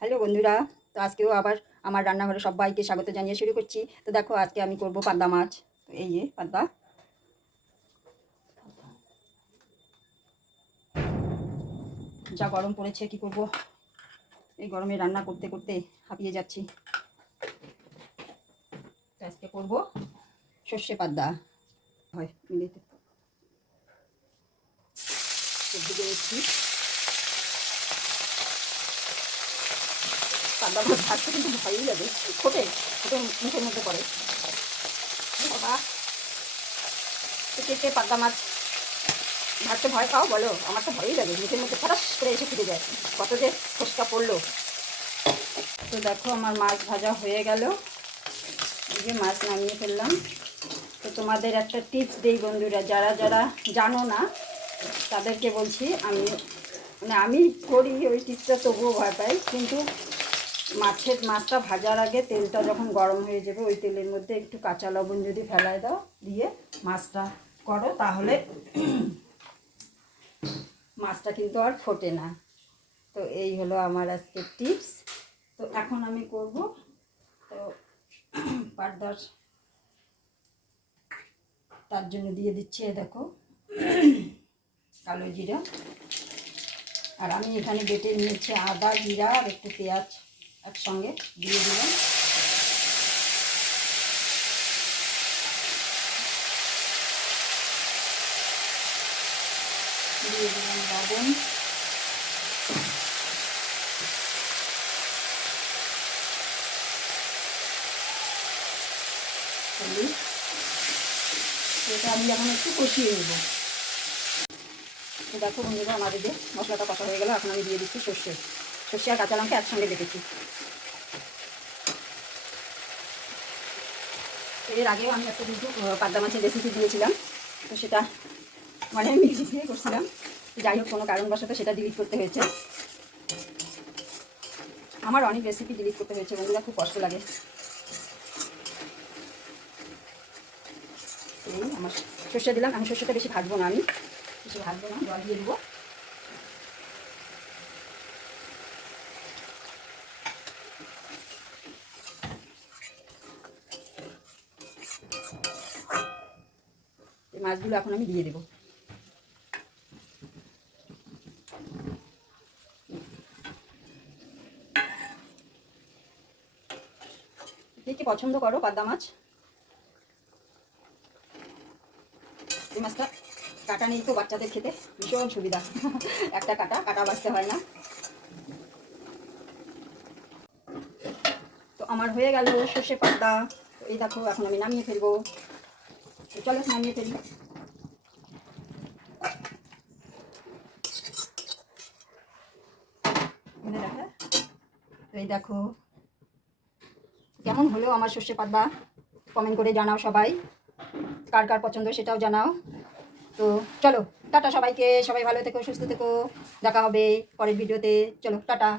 Hello বন্ধুরা, তো আজকেও আবার আমার রান্নাঘরে সবাইকে স্বাগত জানিয়ে শুরু করছি। তো দেখো, আজকে আমি করব পাদ্দা মাছ। এই যে পাদ্দা যা গরম পড়েছে, কি করব? এই গরমে রান্না করতে করতে হাঁপিয়ে যাচ্ছি। আজকে করব সর্ষে পাদ্দা হয় মিলিয়ে পান্তা ভাত ভাতটা কিন্তু ভালোই লাগে। ফোটে ফোটে মুখের মধ্যে পড়ে। বাবা কে কে পান্তা মাছ ভাতটা ভয় পাও? বলো, আমার তো ভয়ই লাগে। মুখের মধ্যে ফটাস করে এসে ফুটে যায়। কত যে ফসকা পড়ল। তো দেখো, আমার মাছ ভাজা হয়ে গেল। এই যে মাছ নামিয়ে ফেললাম। তো তোমাদের একটা টিপস দিই বন্ধুরা। যারা যারা জানো না, তাদেরকে বলছি, আমি মানে আমি করি ওই টিপসটা, তবুও ভয় পাই। কিন্তু মাছের মাছটা ভাজার আগে তেলটা যখন গরম হয়ে যাবে, ওই তেলের মধ্যে একটু কাঁচা লবণ যদি ফেলায় দাও, দিয়ে মাছটা করো, তাহলে মাছটা কিন্তু আর ফোটে না। তো এই হলো আমার আজকে টিপস। তো এখন আমি করব, তো পারদার তার জন্য দিয়ে দিচ্ছি দেখো, কালো জিরা। আর আমি এখানে বেটে নিয়েছি আদা, জিরা আর একটু পেঁয়াজ। একসঙ্গে দিয়ে দিলাম। দিয়ে এটা আমি এখন একটু কষিয়ে নেব। দেখো বন্ধুরা আমার যে মশলাটা কষা হয়ে গেল, এখন আমি দিয়ে দিচ্ছি সর্ষে। সর্ষে আর কাঁচা লঙ্কা একসঙ্গে বেটেছি। এর আগেও আমি একটা কিন্তু পাদ্দা মাছের রেসিপি দিয়েছিলাম। তো সেটা মানে আমি দিয়ে করছিলাম। যাই হোক, কোনো কারণবশত সেটা ডিলিট করতে হয়েছে। আমার অনেক রেসিপি ডিলিট করতে হয়েছে, বন্ধুরা, খুব কষ্ট লাগে। আমার সর্ষে দিলাম। আমি সর্ষেটা বেশি ভাজবো না আমি। বেশি ভাজবো না, জল দিয়ে দেবো। এই মাছগুলো এখন আমি দিয়ে দেবো। কে পছন্দ করো পাদ্দা মাছ? এই মাছটা কাটা নেই তো বাচ্চাদের খেতে, ভীষণ সুবিধা। একটা কাটা কাটা বাঁচতে হয় না। তো আমার হয়ে গেল সর্ষে পাতা এই দেখো, এখন আমি নামিয়ে ফেলব। চলো নামিয়ে ফেলি। এই দেখো। কেমন হলো আমার সর্ষে পাতা কমেন্ট করে জানাও সবাই। কার কার পছন্দ সেটাও জানাও। তো চলো, টাটা সবাইকে। সবাই ভালো থেকো, সুস্থ থেকো। দেখা হবে পরের ভিডিওতে। চলো, টাটা।